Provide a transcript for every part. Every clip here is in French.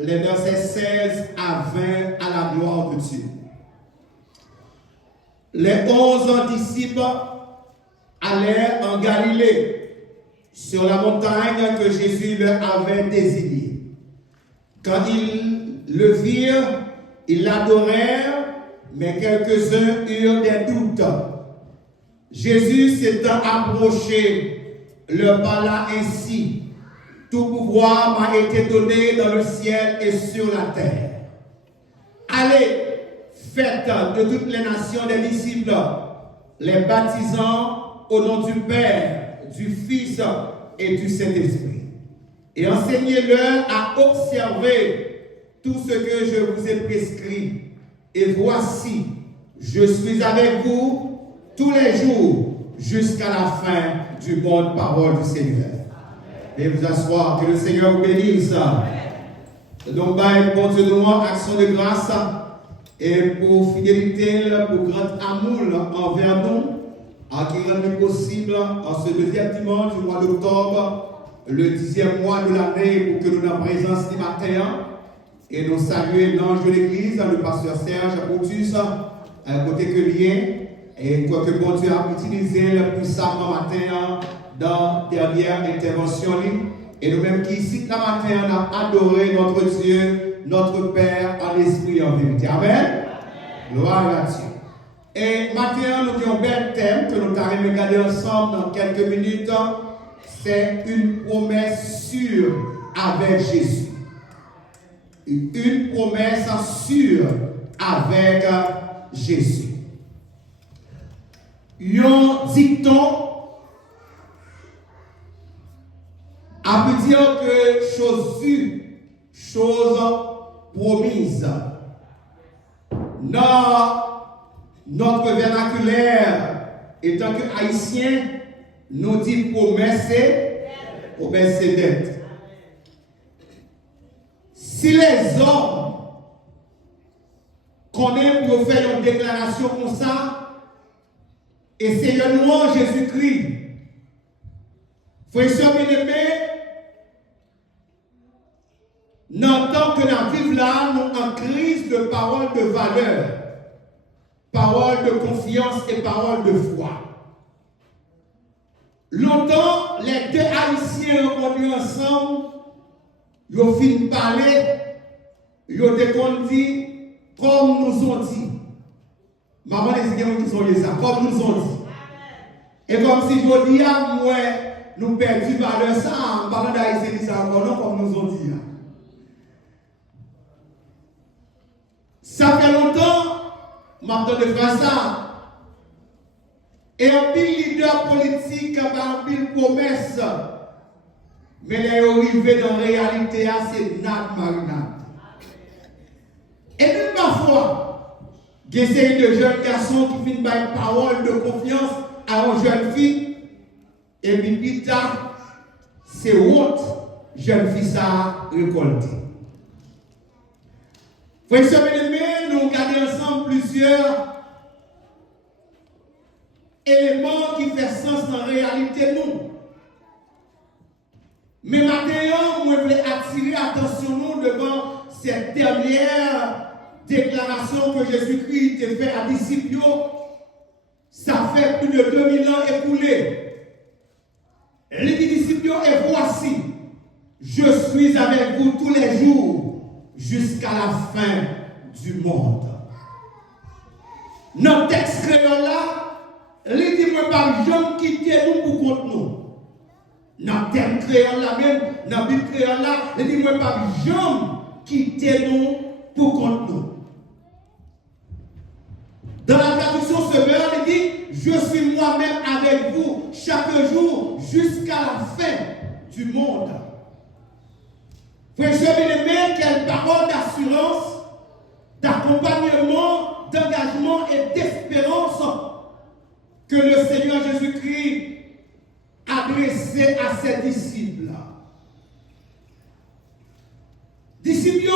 Les versets 16 à 20 à la gloire de Dieu. Les 11 disciples allèrent en Galilée, sur la montagne que Jésus leur avait désignée. Quand ils le virent, ils l'adorèrent, mais quelques-uns eurent des doutes. Jésus s'étant approché, leur parla ainsi: tout pouvoir m'a été donné dans le ciel et sur la terre. Allez, faites de toutes les nations des disciples, les baptisant au nom du Père, du Fils et du Saint-Esprit. Et enseignez-leur à observer tout ce que je vous ai prescrit. Et voici, je suis avec vous tous les jours jusqu'à la fin du monde. Parole du Seigneur. Et vous asseoir, que le Seigneur vous bénisse. Donc, bon Dieu de moi, action de grâce et pour fidélité, pour grand amour envers nous, qui rend possible en ce deuxième dimanche du mois d'octobre, le 10e mois de l'année, pour que nous nous présence ce matin et nous saluer l'ange de l'église, le pasteur Serge Boutus, côté que lien, et quoi que bon Dieu a utilisé puissamment matin dans la dernière intervention. Et nous-mêmes qui ici, la matin, on a adoré notre Dieu, notre Père, en esprit et en vérité. Amen. Gloire à Dieu. Et maintenant, nous avons un bel thème que nous allons regarder ensemble dans quelques minutes. C'est une promesse sûre avec Jésus. Une promesse sûre avec Jésus. Un dicton a pu dire que chose vue, chose promise. Dans notre vernaculaire, étant que haïtien, nous dit promesse et dette. Si les hommes connaissent pour faire une déclaration comme ça, et c'est le nom Jésus-Christ, frères et bien-aimés, n'entend que la vive là, nous en crise de paroles de valeur, paroles de confiance et paroles de foi. Longtemps, les deux haïtiens réunis ensemble, ils ont fini de parler, ils ont dit comme nous ont dit. Maman, les gens qui sont ça, comme nous ont dit. Et comme si je dis à moi, nous perdons valeur ça, parlant d'haïtien, ça encore non, comme nous ont dit. Ça fait longtemps, m'entends de faire ça. Et un pile leader politique, un pile promesse. Mais les arrivés dans la réalité, c'est nat marinade. Et même parfois, Il y a une série de jeunes garçons qui finissent par une parole de confiance à une jeune fille. Et puis, plus tard, c'est autre jeune fille ça récolté. Frères et sœurs bien-aimés, nous regardons ensemble plusieurs éléments qui font sens dans la réalité nous. Mais maintenant, je voulais attirer l'attention nous devant cette dernière déclaration que Jésus-Christ a fait à disciples. Ça fait plus de 2000 ans écoulés. Les disciples, et voici, je suis avec vous tous les jours jusqu'à la fin du monde. Notre texte créole là, il dit moi pas jamais quitter nous pour contre nous. Notre terme créole là même, dans la Bible créole là, il dit moi pas jamais quitter nous pour contre nous. Dans la traduction Semeur, il dit je suis moi-même avec vous chaque jour jusqu'à la fin du monde. Frères et sœurs bien-aimés, quelle parole d'assurance, d'accompagnement, d'engagement et d'espérance que le Seigneur Jésus-Christ a adressé à ses disciples. Disciples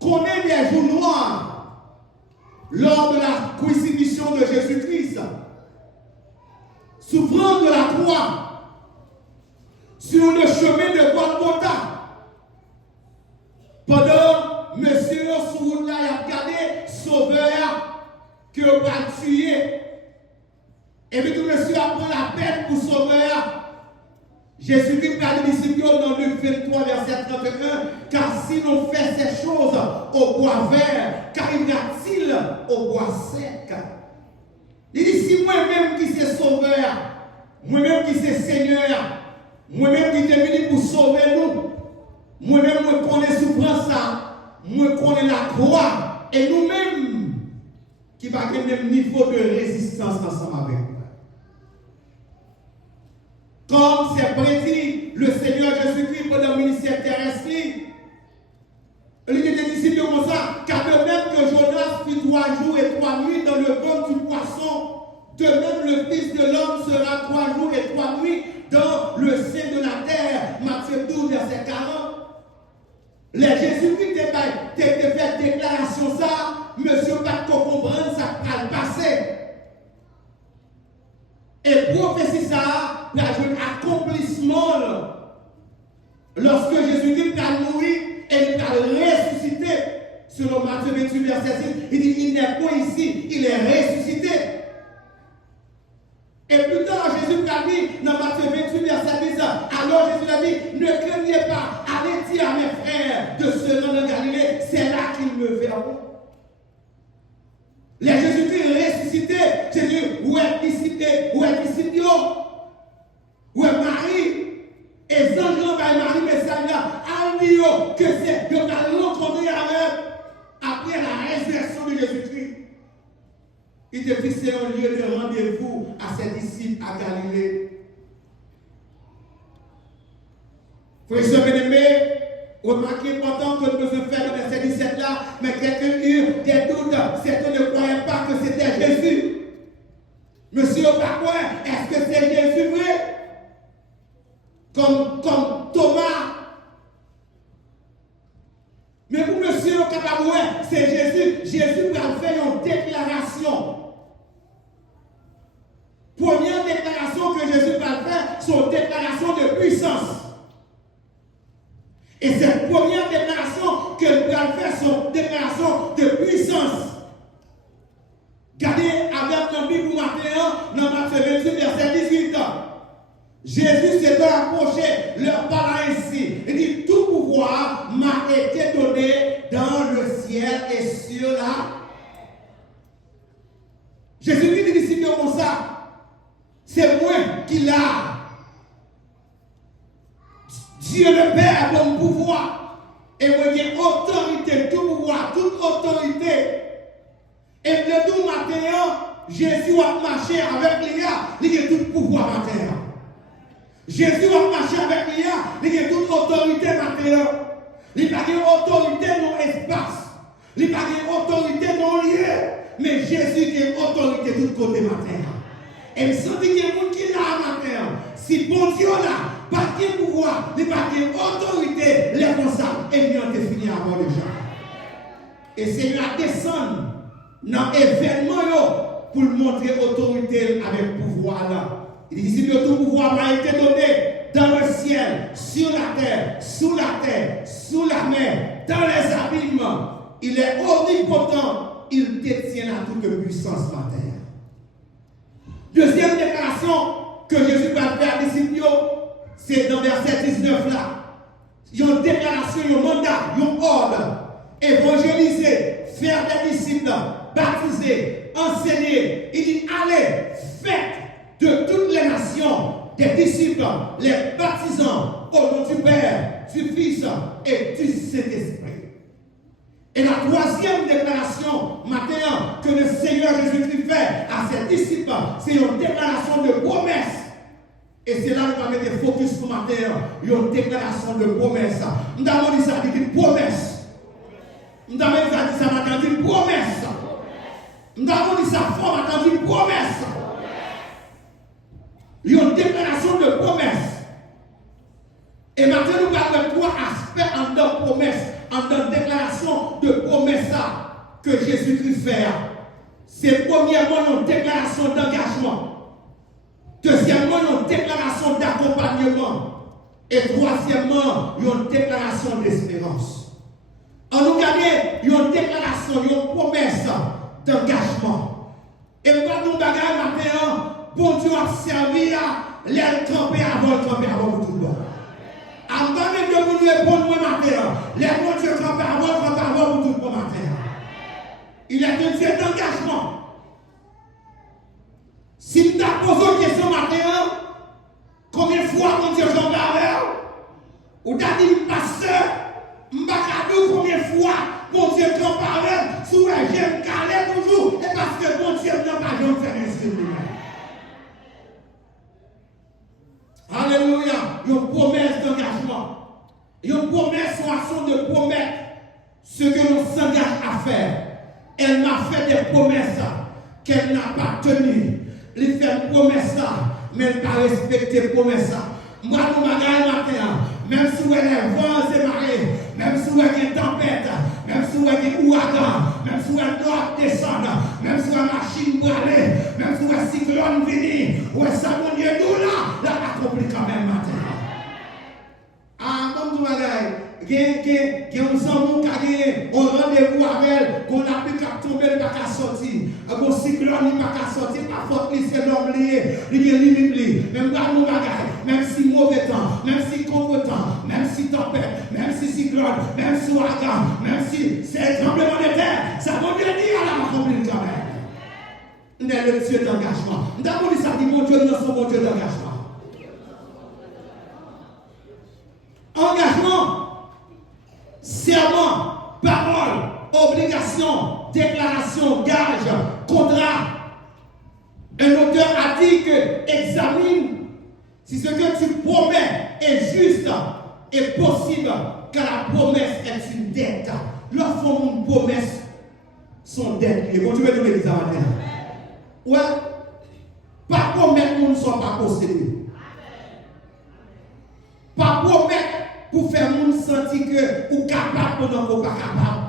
connaissent des jours noirs lors de la crucifixion de Jésus-Christ, souffrant de la croix sur le chemin de Golgotha. Pendant monsieur sur là, il a regardé sauveur que va tuer. Et puis tout monsieur a pris la peine pour sauveur. Jésus-Christ parle des disciples dans Luc 23, verset 31, car si l'on fait ces choses au bois vert, qu'arrivera-t-il au bois sec? Il dit, si moi-même qui suis sauveur, moi-même qui suis Seigneur, moi-même qui suis venu pour sauver nous, moi-même je connais souffrance, moi connais la croix, et nous-mêmes qui va avoir le même niveau de résistance ensemble avec nous. Comme c'est prédit le Seigneur Jésus-Christ pendant le ministère terrestre, il était des disciples comme ça, car de même que Jonas fit 3 jours et 3 nuits dans le ventre du poisson, de même le Fils de l'homme sera 3 jours et 3 nuits dans le sein de la terre. Matthieu 12, verset 40. Les Jésus-Christ te fait déclaration ça, monsieur pas comprendre ça va le passer. Et prophétie ça, il y a un accomplissement lorsque Jésus-Christ a mouru et il a ressuscité. Selon Matthieu 28, verset 6, il dit il n'est pas ici, il est ressuscité. Et plus tard, Jésus a dit dans Matthieu 28, verset 10, alors Jésus a dit ne craignez pas, allez dire à mes frères de se rendre en Galilée, c'est là qu'ils me verront. Les Jésus-Christ ressuscité, Jésus, où est disciple, où est Marie, et Jean va Marie, mais ça là, Aldio, que c'est, que va rencontrer avec, après la résurrection de Jésus-Christ. Il te fixé un lieu de rendez-vous à ses disciples à Galilée. Frères et sœurs bien-aimés, remarquez pourtant que nous devons faire dans verset 17 là, mais quelqu'un eut des doutes, certains ne croyaient pas que c'était Jésus. Monsieur, pas quoi? Est-ce que c'est Jésus vrai? Comme Thomas. Mais pour monsieur, capable, c'est Jésus. Jésus va faire une déclaration. Première déclaration que Jésus va faire, c'est une déclaration de puissance. Et cette première déclaration que va faire, c'est une déclaration de puissance. Regardez avec la Bible matin, dans Matthieu 28, verset 18. Jésus s'est approché, leur parla ainsi. Il dit, tout pouvoir m'a été donné dans le ciel et sur la. Jésus dit disciples comme ça. C'est moi qui l'a. Dieu le Père donne pouvoir. Et moi j'ai autorité, tout pouvoir, toute autorité. Et le tout matin, Jésus a marché avec Léa, il a tout pouvoir matin. Jésus a marché avec Léa, il a toute autorité matin. Il a une autorité dans l'espace. Il n'a pas d'autorité dans le lieu, mais Jésus a autorité de tout côté matin. Et je sens qu'il y a des gens qui sont là matin. Si bon Dieu là, pas de pouvoir, il n'a pas d'autorité, les responsables, et bien on fini avant les gens. Et c'est la descendre dans l'événement pour montrer autorité avec pouvoir là. Il dit que tout pouvoir m'a été donné dans le ciel, sur la terre, sous la terre, sous la mer, dans les abîmes. Il est omnipotent, il détient la toute puissance sur la terre. Deuxième déclaration que Jésus va faire à disciples, c'est dans verset 19 là. Il y a une déclaration, il y a un mandat, il y a un ordre. Évangéliser, faire des disciples, baptiser, enseigner. Il dit allez, faites de toutes les nations des disciples, les baptisant au nom du Père, du Fils et du Saint-Esprit. Et la troisième déclaration matin que le Seigneur Jésus-Christ fait à ses disciples, c'est une déclaration de promesse. Et c'est là qu'on va mettre le focus pour matin, une déclaration de promesse. Nous avons dit ça, une promesse. Nous avons dit ça matin, une promesse. Nous avons dit ça fort matin, une promesse. Une déclaration de promesse. Et maintenant, nous avons trois aspects en dans promesse, en dans déclaration de promesse que Jésus-Christ fait. C'est premièrement une déclaration d'engagement. Deuxièmement, une déclaration d'accompagnement. Et troisièmement, une déclaration d'espérance. En nous gagner, une déclaration, une promesse d'engagement. Et pas nous bagaille matin, bon Dieu a servi à l'air camper avant tout le monde. Avant même de vous répondre moi matin, les bon Dieu camper avant tout le monde matin. Il est un Dieu d'engagement. Si nous avons posé une question matin, combien de fois mon Dieu j'en parle? Ou t'as dit, pasteur, m'bacadou combien de fois mon Dieu j'en parle? Sous la j'aime caler toujours, et parce que mon Dieu n'a pas jamais fait un signe. Alléluia, une promesse d'engagement. Une promesse, une action de promettre ce que l'on s'engage à faire. Elle m'a fait des promesses qu'elle n'a pas tenues. Elle fait une promesse, mais elle n'a pas respecté la promesse. Moi, nous m'agaille matin, même si elle est vent et marée, même si elle est une tempête, même si elle est un ouragan, même si elle doit descendre, même si la machine brûle, même si le cyclone vient, ou ça mon Dieu nous là, accompli quand même matin. Ah, comme tu m'agaille. Il y a un rendez-vous avec elle, qu'on a pu tomber, il n'a pas sortir. Un cyclone, il n'a pas sortir, pas faute, c'est l'homme lié, il y a limite, même pas nous bagaille, même si mauvais temps, même si contre-temps, même si tempête, même si cyclone, même si ouragan, même si c'est tremblement de terre, ça va bien dire, elle a accompli quand même. On est le Dieu d'engagement. Nous avons dit ça, dit mon Dieu, nous sommes mon Dieu d'engagement. Engagement. Serment, parole, obligation, déclaration, gage, contrat. Un auteur a dit que examine si ce que tu promets est juste et possible, car la promesse est une dette. Lorsqu'on une promesse, son dette. Et quand tu veux donner les amateurs, ouais, pas promettre nous ne sommes pas possédés. Pas promettre pour faire moun sentir que ou capable pendant qu'on pas capable.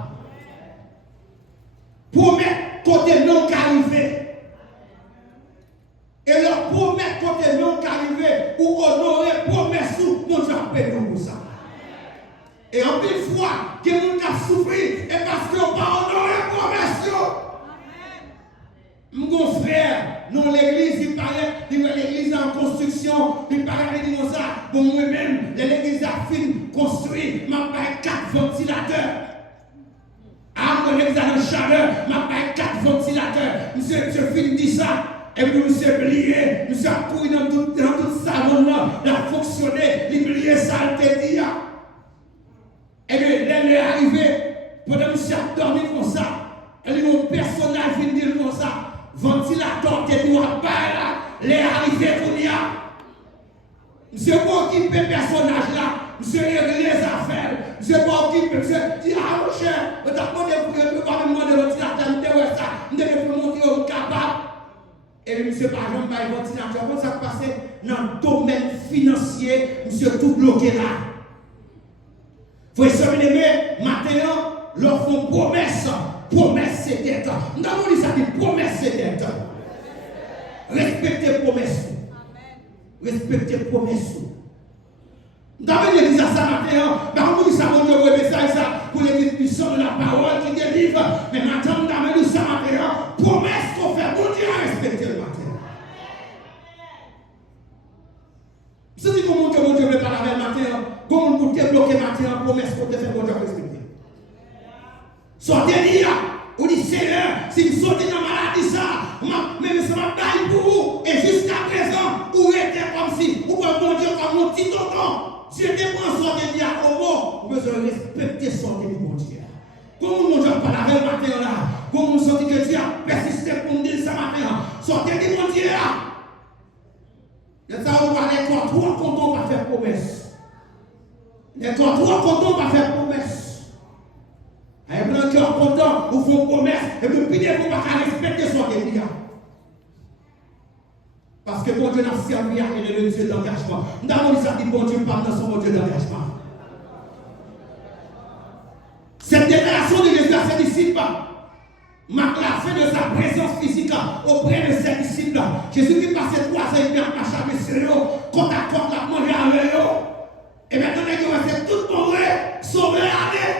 Promettre côté non qu'arrivé. Et leur promettre côté non qu'arrivé ou honorer promesse ou mon Dieu appelle nous pour ça. Et en une fois que nous avons souffert et parce qu'on pas honoré promesse. Mon frère, non l'église, il paraît, l'église en construction, il paraît, il dit ça, bon moi-même, l'église a fini construit, m'a payé 4 ventilateurs. Ah, mon église a une chaleur, m'a payé 4 ventilateurs. Monsieur, je finis dit ça, et puis monsieur plié, monsieur a couru dans tout salon là, il a fonctionné, il plié ça, il te dit. Et bien, elle est arrivée, pendant que monsieur a dormi comme ça, et puis mon personnage vient dire comme ça. Ventilateur qui doit pas là, les arrivés qu'on y a. Monsieur pour occuper personnage là, monsieur régler les affaires, Monsieur pas occupé, monsieur dit, ah mon cher, on t'a demandé pour que tu vas me demander l'ordinateur, je devais monter au capable. Et puis, monsieur, par exemple, par l'ordinateur, comment ça passe dans le domaine financier, monsieur, tout bloqué là. Vous savez, les maintenant, leur font promesse c'est d'être. Nous avons dit ça, promesse c'est d'être. Respectez promesse. Respectez promesse. Nous avons dit ça matin, on dit ça, mon Dieu, ça pour les puissants de la parole qui délivre. Mais maintenant, nous avons dit ça matin, promesse qu'on fait, mon Dieu, à respecter le matin. Si vous dites que mon Dieu ne veut pas la même matin, comment vous débloquer matin, promesse qu'on te fait, mon Dieu, à respecter. Sortez là, on dit Seigneur, si vous sortez dans la maladie, ça, même ça m'a baillé pour vous, et jusqu'à présent, vous êtes comme si, vous pouvez mon Dieu comme mon petit tonton. Si vous êtes pour sortir de Yacobo, vous devez respecter sortir de mon Dieu. Comment mon Dieu pas la même matin là, comment vous sortez que Dieu a persisté pour nous dire ça matin, sortez de mon Dieu là. Et ça, vous parlez quand trop content pour faire promesse. Les quand trop content pour faire promesse. Et blanc cœur content, vous font promesse, et vous pidez pour ne pas respecter son délit. Parce que bon Dieu n'a servi à le Dieu d'engagement. Nous avons dit ça, dit bon Dieu parle dans son bon Dieu d'engagement. Cette déclaration de Jésus à ses disciples marque la fin de sa présence physique auprès de ses disciples. Jésus qui passait 3 ans et demi à marcher avec eux, côte à côte, la manger avec eux. Et maintenant, c'est tout pour vrai, sauver aller.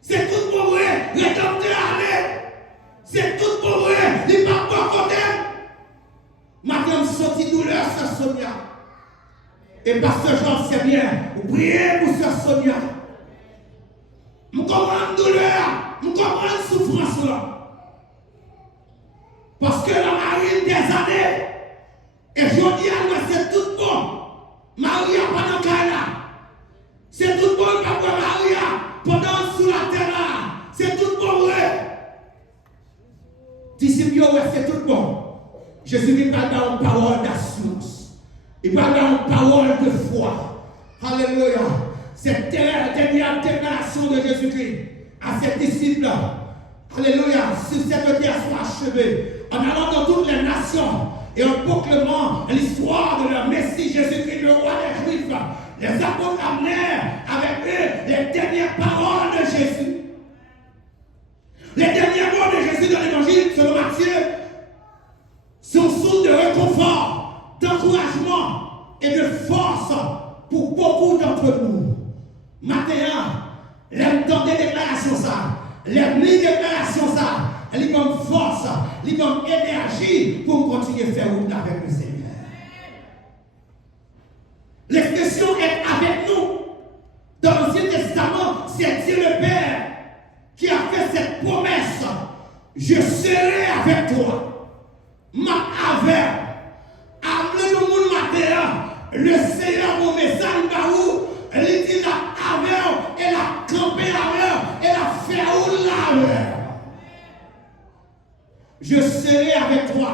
C'est tout pour vrai, rédempteur aller. C'est tout pour vrai, il va pas côté. Madame senti douleur, Sœur Sonia. Et Pasteur Jean sait bien, vous priez pour Sœur Sonia. Je comprends la douleur, je comprends la souffrance là. Parce que la marine des années, et je dis à moi, c'est tout bon. Maria pendant qu'elle là. C'est tout bon, papa Maria. Pendant sous la terre là, c'est tout bon, vrai. Disciples, ouais, c'est tout bon. Jésus qui parle dans une parole d'assurance. Il parle dans une parole de foi. Alléluia. Cette dernière déclaration de Jésus-Christ à ses disciples. Alléluia. Si cette terre soit achevée, en allant dans toutes les nations et en proclamant l'histoire de leur Messie Jésus-Christ, le roi des Juifs. Les apôtres amenèrent avec eux les dernières paroles de Jésus. Les derniers mots de Jésus dans l'évangile, selon Matthieu, sont source de réconfort, d'encouragement et de force pour beaucoup d'entre nous. Maintenant, les temps des déclarations, ça, les déclarations, ça, les bonnes forces, les bonnes énergies pour continuer à faire route avec le Seigneur. L'expression est avec nous. Dans l'Ancien Testament, c'est Dieu le Père qui a fait cette promesse. Je serai avec toi. Avec. Amenez le monde matin. Le Seigneur, mon message, il dit la avec, et la camper avec, et la faire ou avec. Je serai avec toi.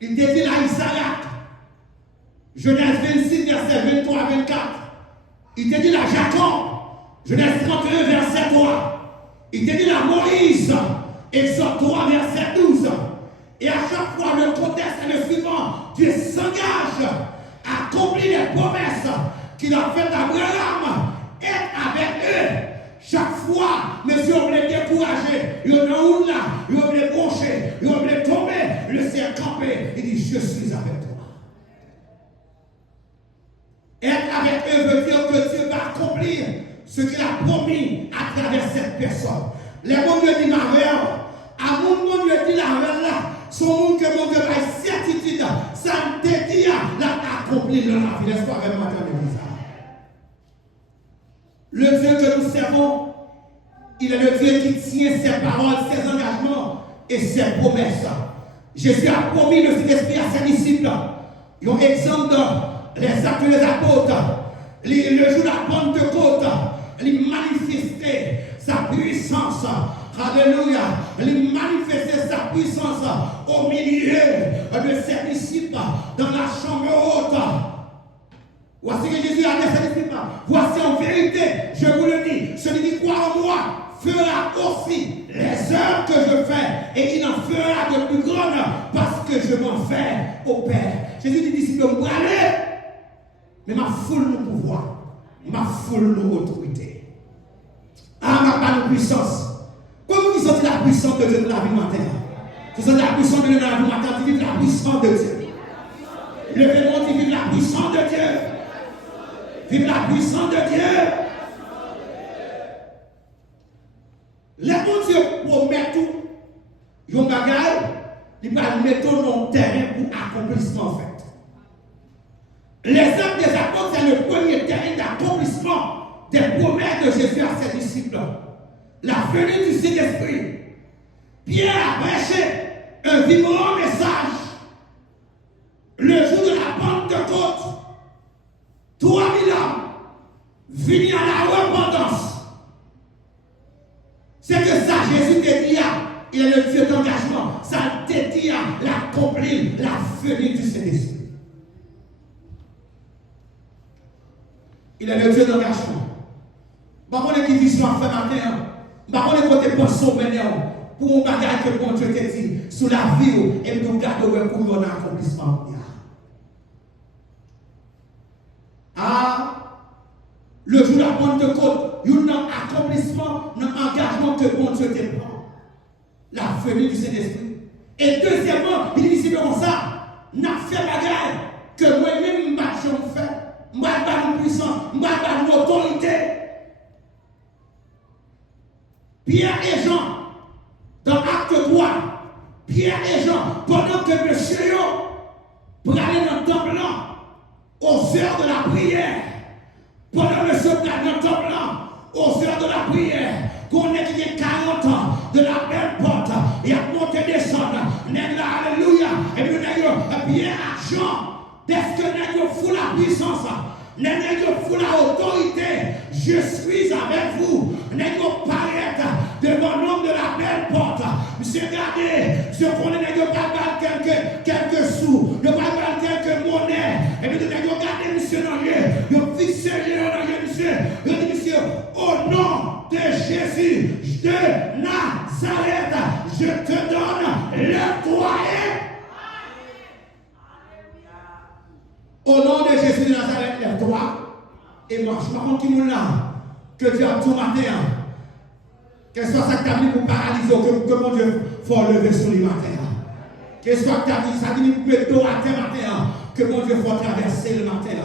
Il dit à Isaac. Genèse 26, verset 23 à 24. Il te dit la Jacob. Genèse 31, verset 3. Il te dit la Moïse. Exode 3, verset 12. Et à chaque fois, le contexte est le suivant. Dieu s'engage à accomplir les promesses qu'il a faites à Abraham. Être avec eux. Chaque fois, monsieur, on voulait décourager. Il y en a où là. Il voulait broncher. Il voulait tomber. Le Seigneur campé. Il dit, je suis avec toi. Être avec eux veut dire que Dieu va accomplir ce qu'il a promis à travers cette personne. Les mots Dieu dit ma mère, à mon Dieu dit la mère là, son monde que mon Dieu a certitude, ça me dit là accompli dans la vie. N'est-ce pas vraiment ça? Le Dieu que nous servons, il est le Dieu qui tient ses paroles, ses engagements et ses promesses. Jésus a promis le Saint-Esprit à ses disciples. Ils ont exemple les actes des apôtres, le jour de la Pentecôte, il manifestait sa puissance. Alléluia. Il manifestait sa puissance au milieu de ses disciples dans la chambre haute. Voici que Jésus a dit à ses disciples, voici en vérité, je vous le dis, celui qui croit en moi fera aussi les œuvres que je fais, et il en fera de plus grandes, parce que je m'en fais au Père. Jésus dit, disciples, vous allez, mais ma foule nos pouvoir, ma foule nos autorités. Ah, ma pas nos puissance. Comment vous sentez la puissance de Dieu dans la vie matin? Vous sentez la puissance de Dieu dans la vie matin, tu vis la puissance de Dieu. Levez-moi, tu vis la puissance de Dieu. Vive la puissance de Dieu. Les bon Dieu promet tout. Ils ont bagaille, ils va mettre dans le terrain pour accomplissement en fait. Les actes des apôtres, c'est le premier terrain d'accomplissement des promesses de Jésus à ses disciples. La venue du Saint-Esprit. Pierre a prêché un vibrant message. Le jour de la Pentecôte, 3000 hommes venus à la repentance. C'est que ça, Jésus te dit, il est le Dieu d'engagement. Ça te dit, l'accomplir la venue du Saint-Esprit. Il est le Dieu d'engagement. Par contre, qui vision à faire matin, par contre, côté poisson maintenant, pour un bagage que bon Dieu te dit, sous la vie, et nous gardons pour un accomplissement. Ah, le jour de la Pentecôte, il y a un accomplissement, un engagement que bon Dieu te prend. La venue du Saint-Esprit. Et deuxièmement, il dit comme ça, n'a fait bagage que moi-même, je me fais. Je ne vais pas une puissance, je ne vais pas une autorité. Pierre et Jean, dans Acte 3, Pierre et Jean, pendant que monsieur pour aller dans le temple, aux heures de la prière, pendant le souffle dans le temple, aux heures de la prière, qu'on est qui 40 ans de la belle porte, et à monter descendre, alléluia, et puis Pierre et Jean, dès que nous fout la puissance, nous fout la autorité, je suis avec vous, nous paraître devant l'homme de la belle porte. Monsieur, regardez, ce qu'on est, nous pas quelques sous, nous pas quelques monnaies, et puis nous regardez, monsieur, nous fixez le monsieur, nous dit, monsieur, au nom de Jésus de Nazareth, je te donne le toit. Au nom de Jésus de Nazareth, lève-toi et marche. Par contre, qui nous là, que Dieu a tout matin, que ce soit ça que tu as mis pour paralyser, que mon Dieu faut lever sur les matins. Que ce soit que tu as mis, ça dit pour mettre dos à terre matin, que mon Dieu faut traverser le matin.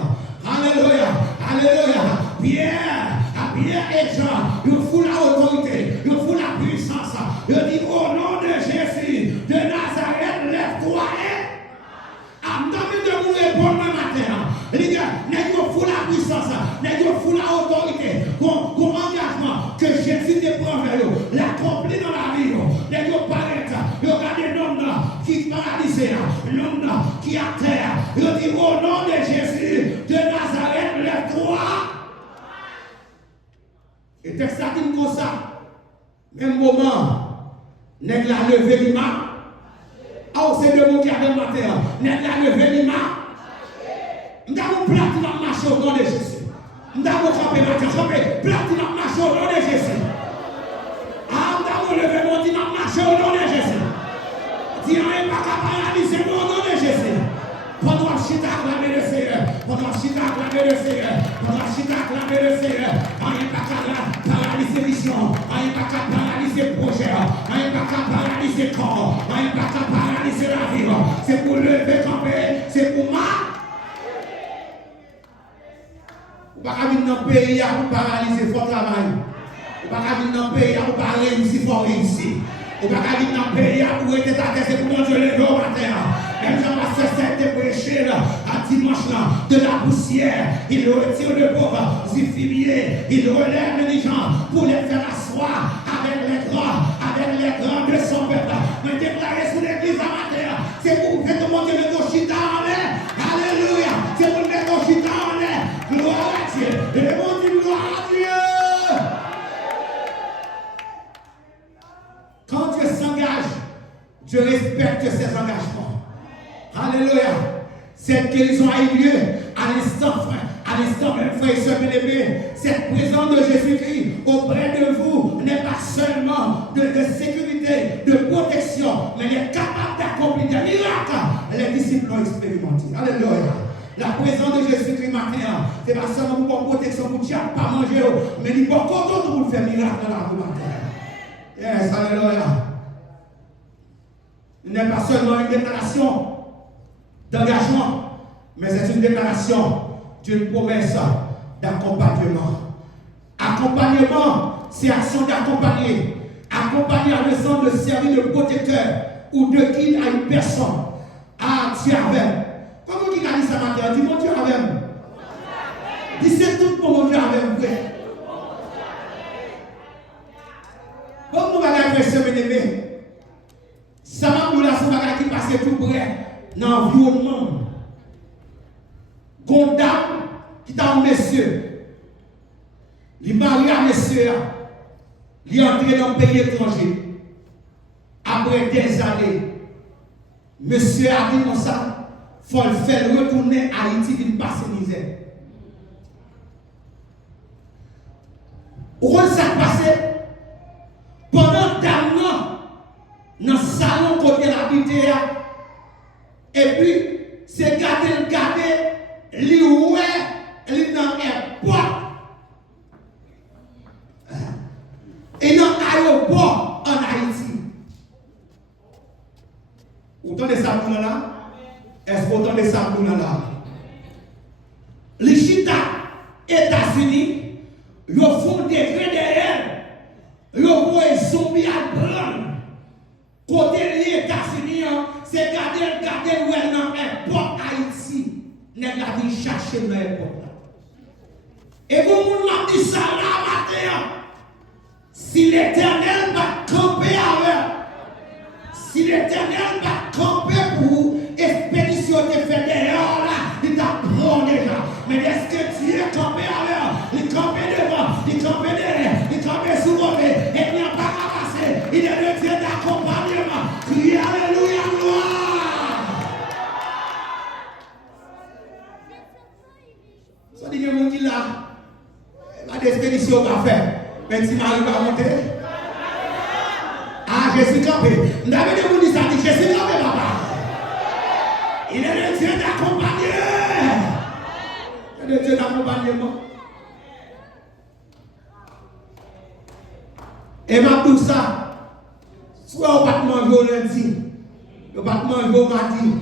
Alléluia, alléluia. Pierre et Jean, il faut la autorité, il faut la puissance. Il dit au nom de Jésus de Nazareth, lève-toi et de vous répondre matin. Les gars, nous faut la puissance, nous faut la autorité, qu'on engagement que Jésus te prend vers nous, l'accomplir dans la vie. Nous paraître, regardez l'homme qui est paralysé, l'homme qui est à terre. Il dit au nom de Jésus de Nazareth, lève-toi. Et texte ça dit comme ça. Même moment, nous avons levé l'imam. Oh, c'est le mot qui a le matin. Nous avons levé l'imam. Nous avons platinum marché au nom de Jésus. Nous avons campé platinum marché au nom de Jésus. Ah, nous avons levé mon dimanche marché au nom de Jésus. Dis rien pas qu'à paralyser au nom de Jésus. Pendant que chita acclamer le Seigneur, pendant que chita acclamer le Seigneur, pendant que chita acclamer le Seigneur, rien pas qu'à paralyser vision, rien pas qu'à paralyser projet, rien pas qu'à paralyser corps, rien pas qu'à paralyser la vie. C'est pour lever camper, c'est pour moi. Vous ne pouvez pas venir dans le pays pour paralyser votre travail. Vous ne pouvez pas venir dans le pays pour pas réussir, pour réussir. Vous ne pouvez pas venir dans le pays pour être à terre, c'est pour mon Dieu lever au matin. Même Jean-Pasteur s'est prêché à dimanche de la poussière. Il retire le pauvre zifimier. Il relève les gens pour les faire asseoir avec les grands de son peuple. Me déclarer sur l'église à matin. C'est pour vous faire monter le Goshita en l'air. Alléluia. C'est pour mettre le Goshita en l'air. Gloire à Dieu. Et le monde dit gloire à Dieu. Quand Dieu s'engage, Dieu respecte ses engagements. Alléluia. Cette guérison a eu lieu à l'instant À l'instant même, frères et sœurs bien-aimés, cette présence de Jésus-Christ auprès de vous n'est pas seulement de sécurité, de protection, mais il est capable d'accomplir des miracles. Les disciples l'ont expérimenté. Alléluia. La présence de Jésus-Christ matin, ce n'est pas seulement pour protection, pour ne pas manger, mais il faut qu'on pour faire miracle dans la vie matin. Yes, alléluia. Il n'est pas seulement une déclaration d'engagement, mais c'est une déclaration d'une promesse d'accompagnement. Accompagnement, c'est action d'accompagner. Accompagner a le sens de servir de protecteur ou de guide à une personne. Ah, Dieu avec. Comment qui a dit ça matin? Dis mon Dieu avec. Dis c'est tout pour mon Dieu avec. Bon, nous allons faire ce bien-aimé. Ça m'a dit là, c'est un qui passe tout près dans l'environnement. Gondam qui est un monsieur. Il est marié à monsieur. Il est entré dans le pays étranger. Après des années, monsieur a dit comme ça. Il faut le faire retourner à Haïti d'une passe misère. Où ça passé pendant d'un an dans le salon côté l'habité et puis c'est garder li ouais li dans aéroport et dans l'aéroport en Haïti. Autant de ça pour là. Est-ce que vous entendez ça pour nous là? Les Chita, États-Unis, ils font des degrés derrière. Ils voient les zombies à prendre. Côté les États-Unis, c'est garder où est dans l'aéroport Haïti. N'est pas de chercher dans l'aéroport. Et vous m'avez dit ça là matin. Si l'Éternel va camper avec, si l'Éternel va camper pour vous, expédition de fait dehors là, il t'apprend déjà. Mais est-ce que Dieu est campé avec? Il est campé devant, il est campé derrière, il est campé sous côté, et il n'y a pas qu'à passer. Il est le Dieu d'accompagnement. Criez Alléluia, gloire. Ça dit que mon dit là, la expédition va faire. Mais si Marie va monter, ah, je suis campé. Vous avez dit que vous dites ça, je suis campé, papa. Il est le Dieu d'accompagner. Il est le Dieu d'accompagnement. Et ma tout ça, soit au battement au lundi, le battement au mardi,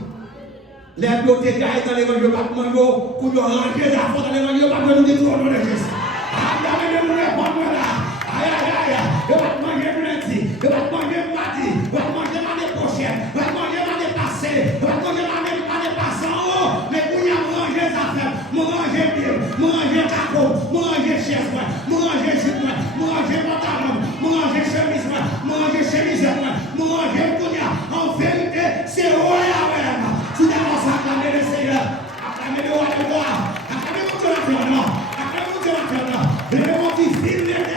les bibliothèques dans l'évangile, le battement pour nous ranger les affaires dans l'évangile, pas de nous détourner de Jésus. Ah, il y a des répondre là. Aïe, aïe, aïe. Le battement au lundi, le battement au mardi, le battement l'année prochaine, le battement l'année passée, le battement l'année passée en haut. Mais pour y avoir ranger les affaires, ranger bien, ranger capot, ranger chaise, ranger jupe, ranger pantalon, ranger chemise, ranger chemise, ranger pounia. En vérité, c'est royal même. Tu dois s'acclamer le Seigneur, acclamer le roi des rois, acclamer mon Dieu l'Éternel, acclamer mon Dieu l'Éternel, le mon fils l'Éternel.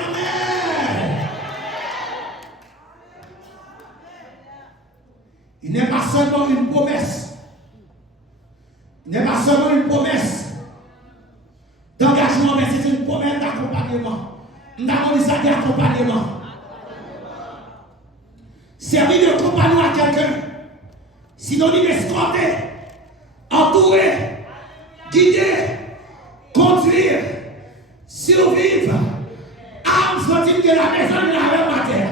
Il n'est pas seulement une promesse. Il n'est pas seulement une promesse d'engagement, mais c'est une promesse d'accompagnement. Nous avons dit ça d'accompagnement. Servir de compagnon à quelqu'un, synonyme escorter, entourer, guider, conduire, survivre. Âme sortie de la maison de la même matière.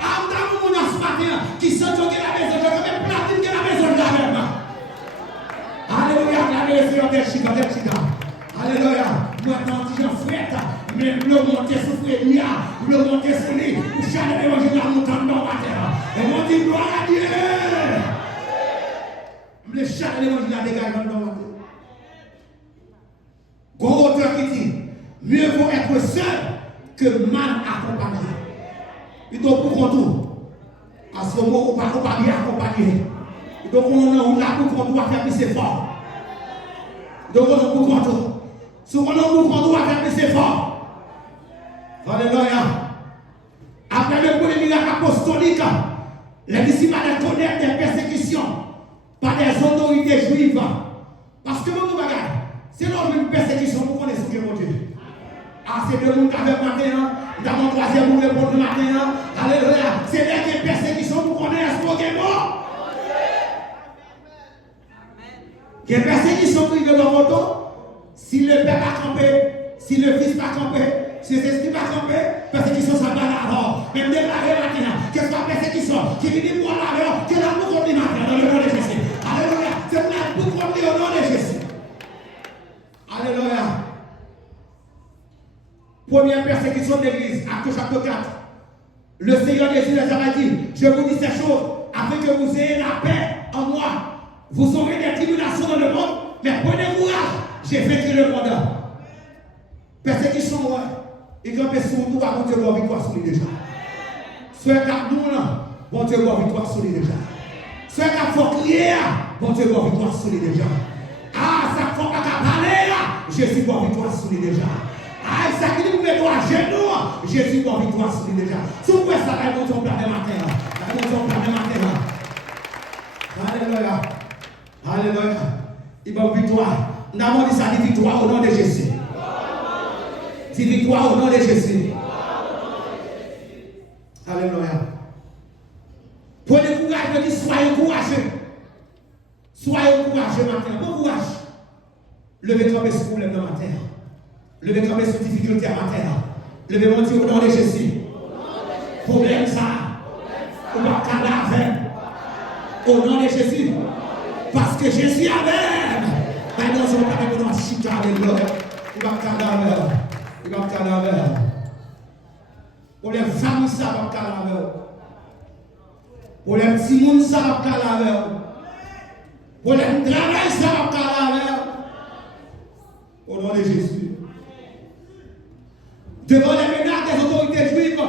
Âme dans mon matin qui sortent de la maison, je vais même platine de la maison de la même. Alléluia, la maison de Chica. Alléluia. Moi, quand je frère, même le monter sur Frélia, le monter sur lui, pour changer l'évangile de la montagne dans ma terre. Et moi, je dis gloire à Dieu. Le changer l'évangile de la dégage dans ma terre. Gros auteur qui dit, mieux vaut être seul que mal accompagné. Il doit pour contour. À ce moment, on ne peut pas bien accompagner. Donc, on a là pour qu'on doit faire plus fort. Donc, on a pour contour. Souvent, on doit faire plus fort. Alléluia. Après le premier miracle apostolique, les disciples allaient connaître des persécutions par des autorités juives. Parce que mon bagage, C'est là une persécution pour qu'on est sous mon Dieu. Ah, c'est deux monde qui avaient matin, dans mon troisième monde répondre le matin. Alléluia. C'est là qu'il y a une persécution pour qu'on est sous mon mort. Il y a une persécution qui vient dans mon dos. Si le père va camper, si le fils va camper, si les esprits va camper, persécution ça va là-bas. Même déclarer maintenant, qu'est-ce que la persécution qui vient pour là-bas, que la boue contre les matins dans le nom de Jésus. Alléluia. C'est pour la boue contre les au nom de Jésus. Alléluia. Première persécution de l'église, acte chapitre 4. Le Seigneur Jésus les a dit, je vous dis ces choses afin que vous ayez la paix en moi. Vous aurez des tribulations dans le monde, mais prenez courage, j'ai vaincu le monde. Persécution, ouais. Et quand personne tout va, bon Dieu va victoire sur lui déjà. Soit qu'à nous là, bon Dieu va victoire sur lui déjà. Soit qu'à faut crier, bon Dieu va victoire sur lui déjà. Ah, ça faut qu'à parler là, Jésus va victoire sur lui déjà. Ah, ça qui nous met à genoux, Jésus va victoire sur lui déjà. Si vous pouvez ça, il va monter de matin. Il va monter de matin. Alléluia. Alléluia. Il va victoire. Nous avons dit ça, dit victoire au nom de Jésus. Dis victoire au nom de Jésus. Alléluia. Prenez courage, je dis soyez courageux. Soyez courageux matin. Bon courage. Levez camper ce problème dans matin. Levez camper cette difficulté à matin. Levez mon Dieu au nom de Jésus. Problème ça. Ou pas cadavre. Au nom de Jésus. Parce que Jésus avait. Mais nous sommes pas dans le chita de l'eau. Il va cadavre. Il va cadavre. Pour les femmes, ça va cadavre. Pour les petits mouns, ça va cadavre. Pour les travail, ça va cadavre. Au nom de Jésus. Devant les menaces des autorités juives,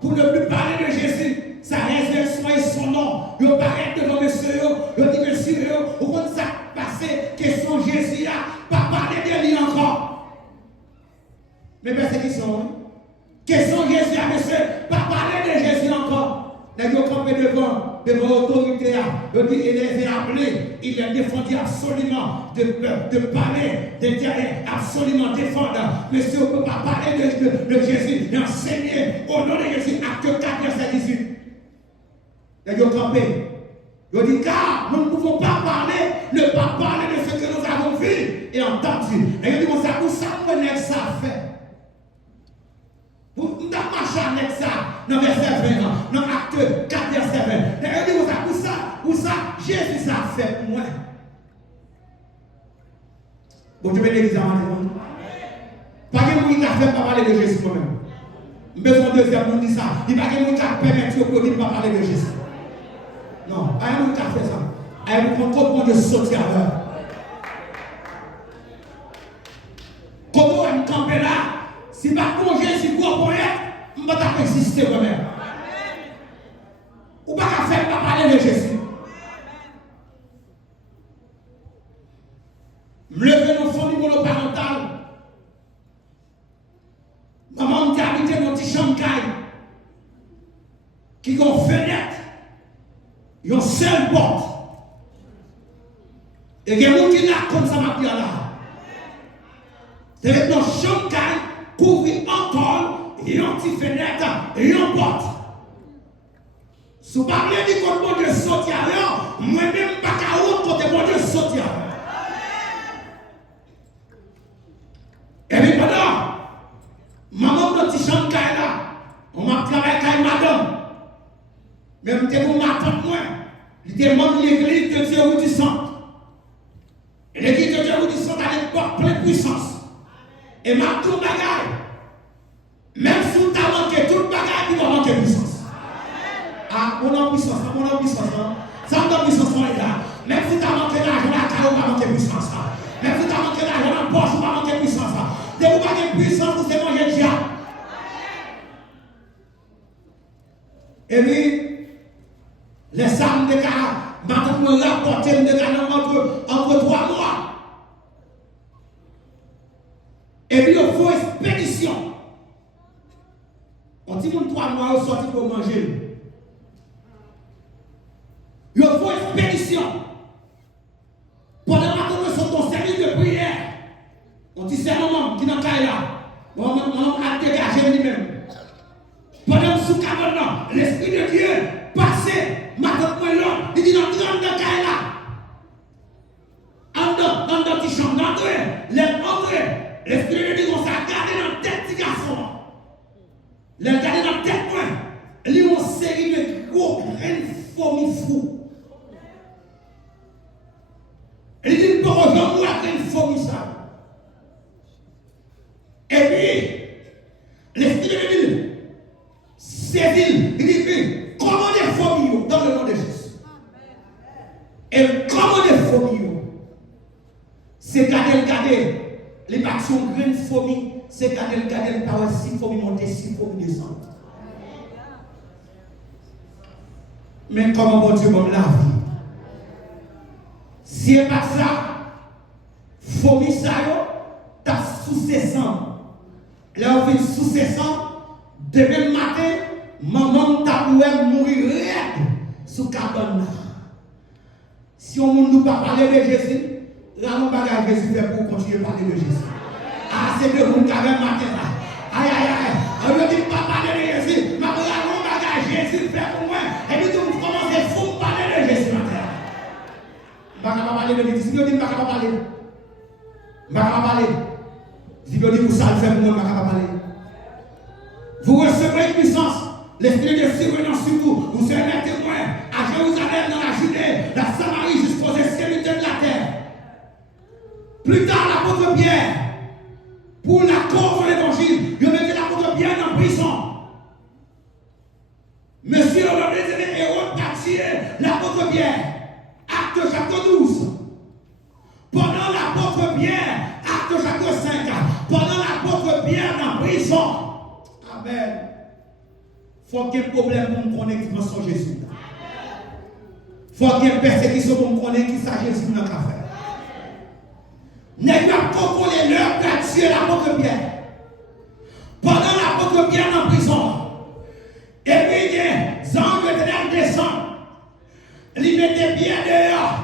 pour ne plus parler de Jésus, sa résurrection et son nom, il paraît devant monsieur, il dit monsieur, au fond de ça passé, question Jésus là, pas parler de lui encore. Mais persécution, question Jésus à monsieur, pas parler de Jésus encore. Ils ont campé devant l'autorité, il les a appelés, il les défendu absolument de parler, d'intérêt, absolument défendre. Monsieur, on ne peut pas parler de Jésus, d'enseigner au nom de Jésus, acte 4, verset 18. Ils ont campé. Ils ont dit, car nous ne pouvons pas parler, ne pas parler de ce que nous avons vu et entendu. Et ils ont dit, bon, ça, où ça peut être ça fait? Vous n'avez pas marché avec ça dans verset 20, dans acte 4, verset 20. Et ils ont dit, où ça, Jésus ça fait pour moi. Bon, Dieu bénisse l'église à matin. Pas que nous qui a fait pas parler de Jésus moi-même. Besoin de deuxième monde dit ça. Il n'y a pas que nous qui a permis de ne pas parler de Jésus. Non, pas que nous qui a fait ça. Elle nous prend trop de sauter à l'heure. Comment elle me campe là? Si pas pour Jésus pour être, je ne vais pas exister moi-même. Ou pas qu'à faire pas parler de Jésus. Me lever dans le fond du monoparental. Maman me dit habiter dans une petite chambre qui a une fenêtre, une seule porte. Et il y a des gens qui là comme ça m'a dit là. C'est dans une chambre couvrir encore, et une petite fenêtre, et une porte. Si vous parlez du côté de sortir, moi-même, pas qu'à autre côté de sortir. Et puis pendant, maman, dans petite chambre là, on m'a travaillé avec madame. Même si vous m'attendez moi, il demande l'église de Dieu du centre. Et l'église de Dieu du centre a l'époque pleine puissance. Et ma tout bagaille, même si tu as manqué toute bagaille, tu vas manquer puissance. Ah, on a puissance, on a puissance. Ça me donne puissance, les gars. Même si tu as manqué l'argent, tu vas manquer puissance. Même si tu as manqué l'argent, dans la poche, tu vas manquer puissance. Dès que vous manquez puissance, vous allez manger le diable. Et puis, les âmes de cas, maintenant, nous rapportons de cas entre 3 mois. Et puis, il faut expédition. On dit que 3 mois, on sorti pour manger. Il faut expédition. Pendant que nous sommes au service de prière, c'est maman qui n'a pas là. Maman a dégagé lui-même. Pendant sous cabane, l'Esprit de Dieu passait, maintenant l'homme, il dit non, tu rentres dans là. Dans le petit champ, l'Esprit de Dieu dit qu'on s'est gardé dans la tête du garçon. Il a gardé dans la tête, il y a une série de gros graines fourmis fous. Il dit pour aujourd'hui, il y a une fourmi ça. Et puis, l'Esprit de Dieu saisit, il dit comment des fourmis dans le nom de Jésus. Et comment des fourmis, c'est garder. Les bâtiments graines fourmis, c'est garder, par 6 fourmis monter, 6 fourmis descendre. Mais comment bon Dieu bon la vie? Si c'est pas ça, fourmis ça, t'as sous ses sangs. Là, on fait sous ses sangs, demain matin, maman t'a mourir raide sous cabane. Si on ne nous pas parler de Jésus, là, on va regarder Jésus fait pour continuer à parler de Jésus. Ah, c'est de vous qui avez matin là. Aïe, aïe, aïe. On ne dit pas parler de Jésus. Mais on va regarder Jésus fait pour moi. Et puis, vous commencez à vous parler de Jésus matin. Je ne vais pas parler de Jésus. Si vous dites, je ne vais pas parler. Je ne vais pas parler. Si vous dites, vous ça le fait pour moi, je ne vais pas parler. Vous recevrez une puissance. L'Esprit de Dieu survenant sur vous. Vous serez un témoin à Jérusalem, dans la Judée, la Samarie, jusqu'aux extrémités de la terre. Plus tard, l'apôtre Pierre, pour la cause de l'évangile, il mettait l'apôtre Pierre en prison. Monsieur le désiré Hérode a tué l'apôtre Pierre. Acte chapitre 12. Pendant l'apôtre Pierre, acte chapitre 5. Pendant l'apôtre Pierre en prison. Amen. Il faut qu'il y ait un problème pour me connaître qui sur Jésus. Il faut qu'il y ait une persécution pour me connaître qui ça Jésus dans le café. N'est pas contrôler l'heure qu'a tué l'apôtre Pierre. Pendant l'apôtre Pierre en prison. Et puis, les anges de ténèbres descendent. Il mettait Pierre dehors.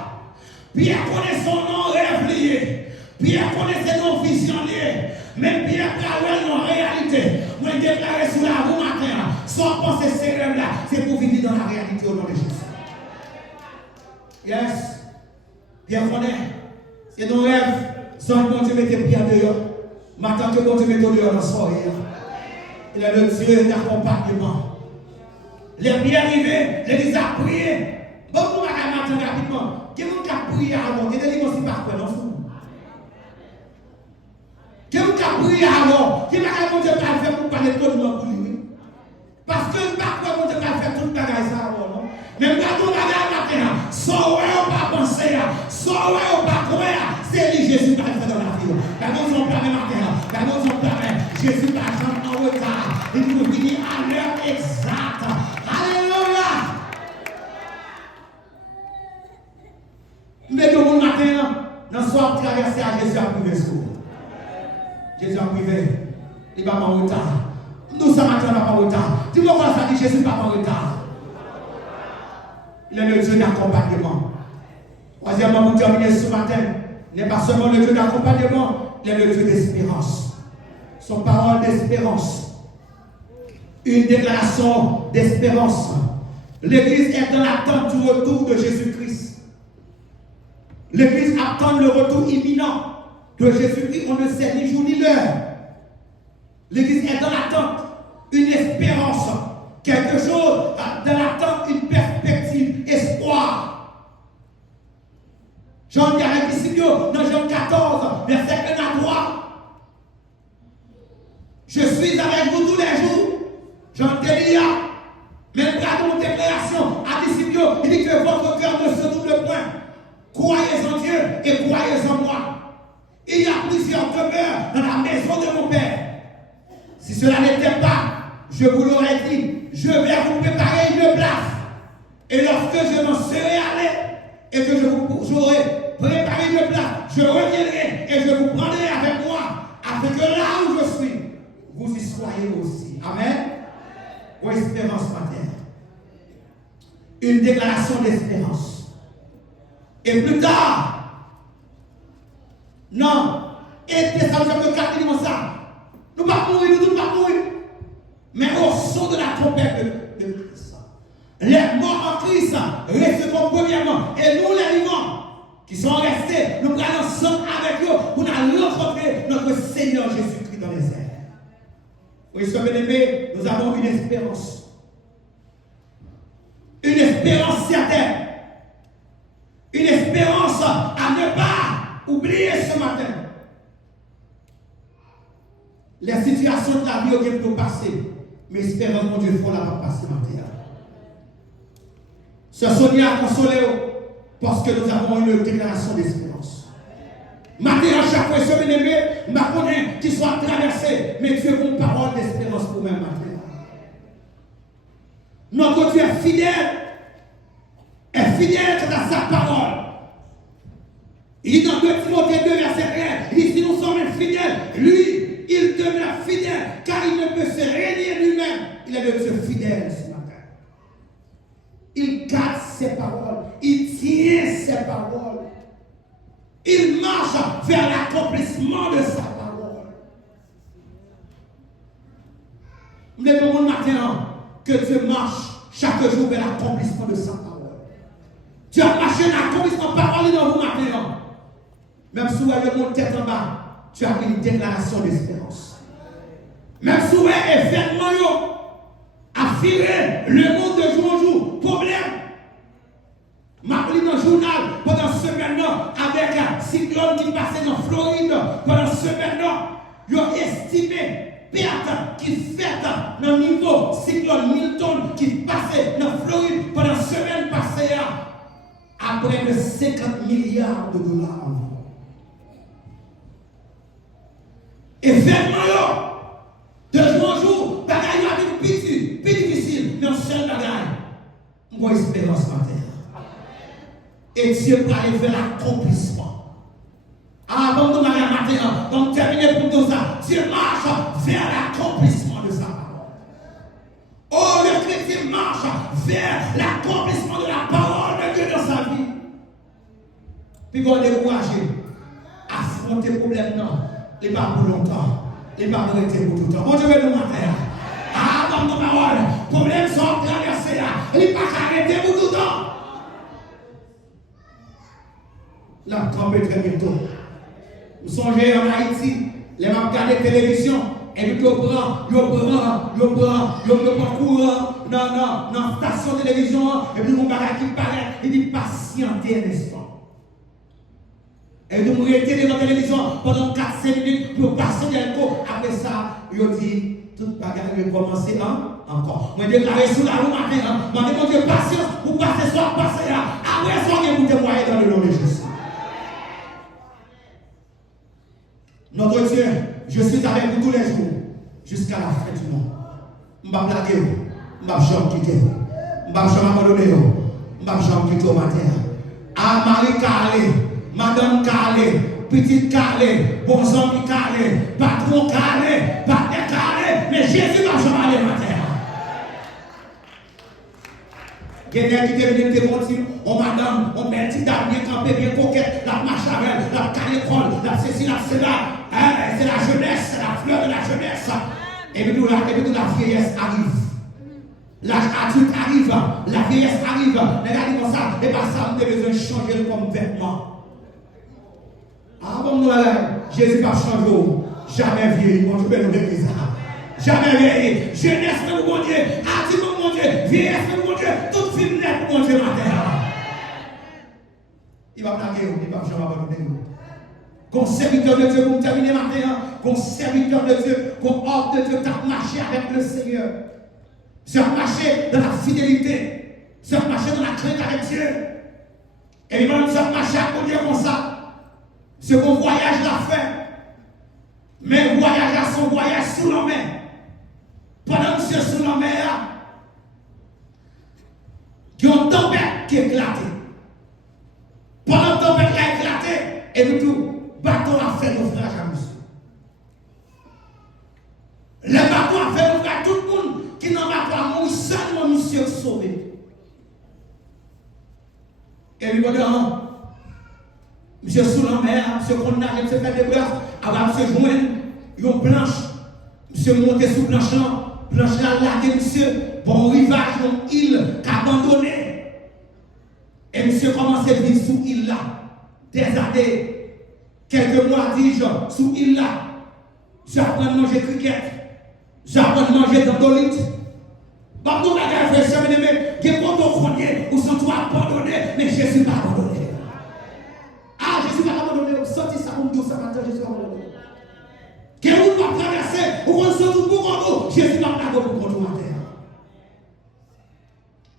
Pierre connaît son nom révélé. Pierre connaît ses noms visionnés. Même Pierre travaille en réalité. Moi, je déclare sur la roue matin. Sans penser ces rêves-là, c'est pour vivre dans la réalité au nom de Jésus. Yes. Pierre connaît. C'est nos rêves. Sans que bon Dieu mette Pierre dehors. Maintenant que bon Dieu mette dehors dans la soirée. Il est le Dieu d'accompagnement. Les Pierre arrivé, l'église a prié. Bon, vous m'avez matin rapidement. Qui vous a prié avant? Qui est aussi par quoi, non? Qui vous a prié avant? Qui m'a dit bon Dieu pas faire pour parler de tout le monde pour lui? Parce que par quoi bon Dieu pas faire tout le bagage ça avant, non? Même quand on va matin, sans ouais, on va penser, sans ouais, on va croire. C'est lui Jésus qui a fait dans la vie. La bonne son permet matin. La bonne son permet. Jésus n'a jamais en retard. Il nous finit à l'heure exacte. Alléluia. Mais tout le monde matin, dans le soir, traverser à Jésus a privé secours. Jésus a privé. Il va pas en retard. Nous, ça matin, on n'a pas en retard. Dis-moi quoi ça dit Jésus n'a pas en retard. Il est le Dieu d'accompagnement. Troisièmement, pour terminer ce matin, n'est pas seulement le Dieu d'accompagnement, il est le Dieu d'espérance. Son parole d'espérance. Une déclaration d'espérance. L'Église est dans l'attente du retour de Jésus-Christ. L'Église attend le retour imminent de Jésus-Christ. On ne sait ni jour ni l'heure. L'Église est dans l'attente. Une espérance. Quelque chose dans l'attente, une perspective, espoir. Jean dit à les disciples dans Jean 14, verset 1 à 3. Je suis avec vous tous les jours. Jean dit là, même dans une déclaration à disciples, il dit que votre cœur ne se double point. Croyez en Dieu et croyez en moi. Il y a plusieurs demeures dans la maison de mon Père. Si cela n'était pas, je vous l'aurais dit, je vais vous préparer une place. Et lorsque je m'en serai allé et que j'aurai préparé une place, je reviendrai et je vous prendrai avec moi, afin que là où je suis, vous y soyez aussi. Amen. Pour espérance matin. Une déclaration d'espérance. Et plus tard, non, Et Thessaloniciens 4, il dit ça. Nous ne pouvons pas mourir, nous ne pouvons pas mourir. Mais au son de la trompette de Christ. Les morts en Christ resteront premièrement. Et nous, les vivants, qui sont restés, nous allons ensemble avec eux pour nous rencontrer notre Seigneur Jésus-Christ dans les airs. Oui, ce bien-aimé, nous avons une espérance. Une espérance certaine. Une espérance à ne pas oublier ce matin. Les situations de la vie auxquelles nous passons, mais espérons que Dieu faut la passer matin. Ce Sonia a consolé parce que nous avons une déclaration d'espérance. Matin, à chaque fois, ce bien-aimé, ma connaît qui soit traversé, mais Dieu a une parole d'espérance pour moi matin. Notre Dieu est fidèle à sa parole. Il dit dans 2 Timothée 2, verset 1, il dit si nous sommes infidèles, lui, il demeure fidèle, car il ne peut se régner lui-même. Il est le Dieu fidèle ce matin. Il garde ses paroles, il tient ses paroles, il marche vers l'accomplissement de sa parole. Nous devons matin que Dieu marche chaque jour vers l'accomplissement de sa parole. Dieu a marché l'accomplissement de sa parole dans vous matin. Même si vous avez mon tête en bas, tu as une déclaration d'espérance. Même si vous avez événement affirmé le monde de jour en jour, problème. Ma lis dans le journal pendant ce semaine avec un cyclone qui passait dans Floride, pendant ce semaine, ils ont estimé perte qui fait dans le niveau cyclone Milton qui passait dans Floride pendant la semaine passée à près de 50 milliards de dollars environ. Événement de jour en jour, bagaille avec plus difficile, mais un seul bagaille. Moi, espérance matin. Et Dieu va aller vers l'accomplissement. Avant de marcher matin, donc terminer pour tout ça, Dieu marche vers l'accomplissement de sa parole. Oh, le chrétien marche vers l'accomplissement de la parole de Dieu dans sa vie. Puis qu'on est découragé, affronter le problème, non. Il n'est pas pour longtemps. Il n'est pas pour rester pour tout le temps. Bon, je vais nous matin. Avant de parole, problème sont traversés. Il n'est pas arrêté pour tout le temps. La trompe très bientôt. Vous songez en Haïti, les gens regardent la télévision, et puis ils prennent courant dans la station de télévision, et puis ils vont qui paraît, ils disent patienter un instant. Et nous restons devant la télévision pendant 4-5 minutes pour passer d'un coup. Après ça, ils ont dit, toute bagarre va commencer encore. Moi, je déclare sous la roue matin, je demande de patience pour passer soit passer là. Après ça, vous témoignez dans le nom de Jésus. Notre Dieu, je suis avec vous tous les jours, jusqu'à la fin du monde. Je ne vais pas blaguer, je ne vais pas quitter, je ne vais pas abandonner, je ne vais pas quitter au matin. Ah, Marie Calais, Madame Calais, Petite Calais, bon zombie Calais, patron Calais, partenaire Calais, mais Jésus va jamais aller matin. Quelqu'un qui est venu te montrer, oh madame, on met une dame bien campée, bien coquette, la marche avec elle, la calécole, la ceci, la cela, c'est la jeunesse, c'est la fleur de la jeunesse. Et puis la vieillesse arrive. L'âge adulte arrive, la vieillesse arrive. Regardez comme ça, et pas ça, on a besoin de changer comme vêtement. Ah bon, Jésus va changer, jamais vieilli, bon, je vais nous dire ça. Jamais vieilli. Jeunesse, mon Dieu, adulte, mon Dieu, vieillesse, mon Dieu, tout film net, mon Dieu, matin. Il va blaguer, il va jamais abandonner. Qu'on serviteur de Dieu, pour terminer matin, qu'on serviteur de Dieu, qu'on ordre de Dieu, qui marché avec le Seigneur. C'est marcher dans la fidélité. C'est marcher dans la crainte avec Dieu. Et il va nous marcher à Dieu comme ça. C'est qu'on voyage la fin. Mais voyage à son voyage sous la mer. Pendant que c'est sous la mer, il y a une tempête qui éclate. Pendant que la tempête a éclaté, et puis tout, bateau a fait naufrage à monsieur. Le bateau a fait naufrage à tout le monde qui n'en va pas mourir, seulement monsieur sauvé. Et lui dit, monsieur sous la mer, monsieur condamné, monsieur fait des bras, avant de se joindre, une planche, monsieur monté sous planche là, là, monsieur, bon rivage, une île, abandonnée. Et monsieur commence à vivre sous île là, des années, quelques mois, 10 jours, sous île là. J'apprends à manger cricket, j'apprends à manger dandolite. Bah, mon bagage, frère, ça m'aime, il y a quand on connaît, ou sans toi abandonné, mais Jésus pas abandonné. Ah, Jésus pas abandonné, sorti ça comme tout ça matin, Jésus pas abandonné. Que vous pas traverser, ou on sort tout pour nous, Jésus pas abandonné pour nous à terre.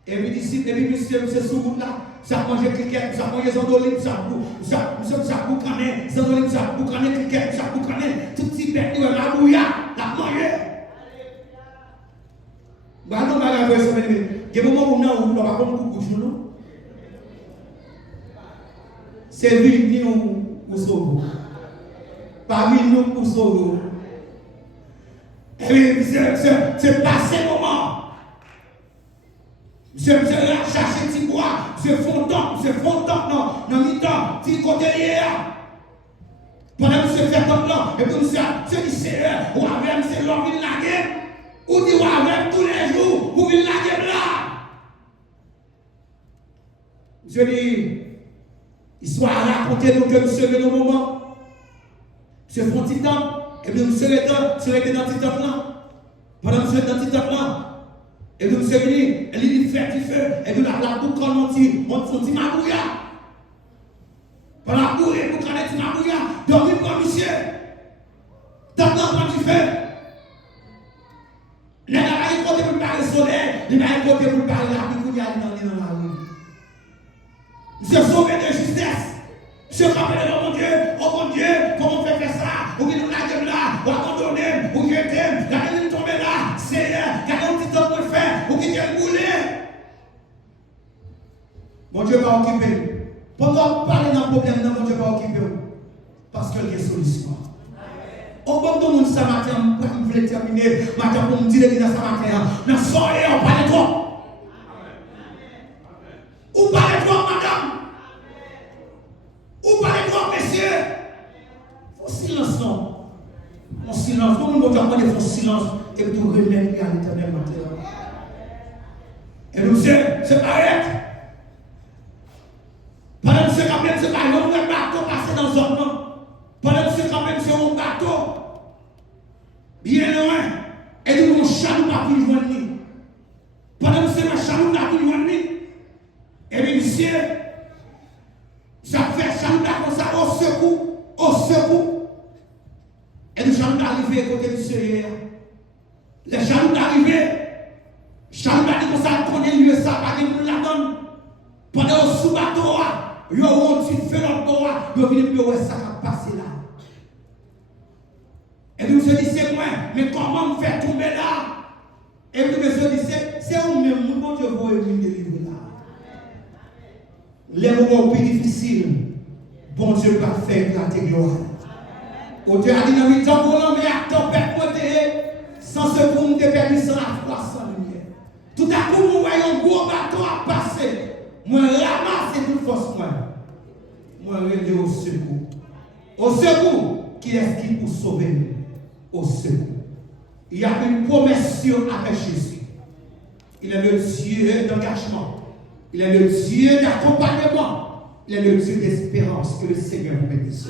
Et puis disciples, et puis monsieur sous route là, ça mange cricket, ça mange zandolite, ça boucané, zandolite, ça boucané, cricket, ça boucané, tout petit bête, il va bouillir, la manger. Bah non, bah là, il y a des moments où on va pas beaucoup de nous. C'est lui nous sauver. Parmi nous pour sauver. Et puis, c'est passé moment. Je chercher petit bois, je fondant, non, mi-temps, petit côté hier. Pendant que je fais tant là, et puis je dis c'est ou avec c'est l'homme qui la guerre, ou dit avec tous les jours, ou il la guerre là. Je dis, histoire à raconter donc que monsieur est au moment. Je fais un petit temps, et puis monsieur était dans le petit temps là. Pendant que monsieur est dans le petit temps là. Et donc, c'est venu, elle dit fait du feu, et donc la boucle comme mon petit magouya. Pendant la boucle, pour qu'on ait petit magouya, dormir pour monsieur. Tant qu'on prend du feu. Il n'a pas eu côté pour parler soleil, il n'a pas eu côté pour parler la vie, il y a dans la rue. Monsieur sauvé de justesse. Monsieur rappelé de mon Dieu, oh mon Dieu, comment on fait faire ça? Ou bien nous la gueule là, ou abandonner, ou je t'aime, la gueule tomber là, Seigneur, gardez un petit temps pour le faire, ou qui tient le boulet. Mon Dieu va occuper. Pendant parler d'un problème, mon Dieu va occuper. Parce qu'il y a une solution. Au bon de monde ce matin, je voulais terminer, matin pour me dire que ce matin, dans la soirée, on parle trop. Ou parlez trop, madame. Ou parlez trop, messieurs. Faut silence, non. Mon silence, tout le monde va dire faut silence et vous remettre à l'éternel matin. Et nous c'est pareil. Pendant que c'est quand même, c'est pareil, on va bateau passer dans un zone. Pendant que c'est quand même, c'est un bateau. Bien loin. Et nous, mon chaloupe a pu joindre. Pendant que c'est ma chaloupe a pu joindre. Et bien, monsieur, ça fait chaloupe comme ça, au secours. Et nous sommes arrivés côté monsieur hier. Les chaloups arrivés. Chaloup a dit comme ça, connaît lui ça, pas de nous la donne. Pendant au sous-bateau, il y a un petit feu dans le bois, il y a un ça qui a passé là. Et nous se dit, c'est moi, mais comment me faire tomber là? Et nous se dit, c'est vous-même, mon Dieu, vous me délivrer là. Les moments plus difficiles, bon Dieu va faire éclater gloire. Dieu a dit dans 8 ans, pour l'homme et à tempête côté, sans seconde de permis, sans la foi, sans lumière. Tout à coup, nous voyons un gros bateau à passer. Moi, ramasse toute force, moi, rendre au secours. Au secours, qui est-ce qui pour sauver nous? Au secours. Il y a une promesse avec Jésus. Il est le Dieu d'engagement. Il est le Dieu d'accompagnement. Il est le Dieu d'espérance que le Seigneur vous bénisse.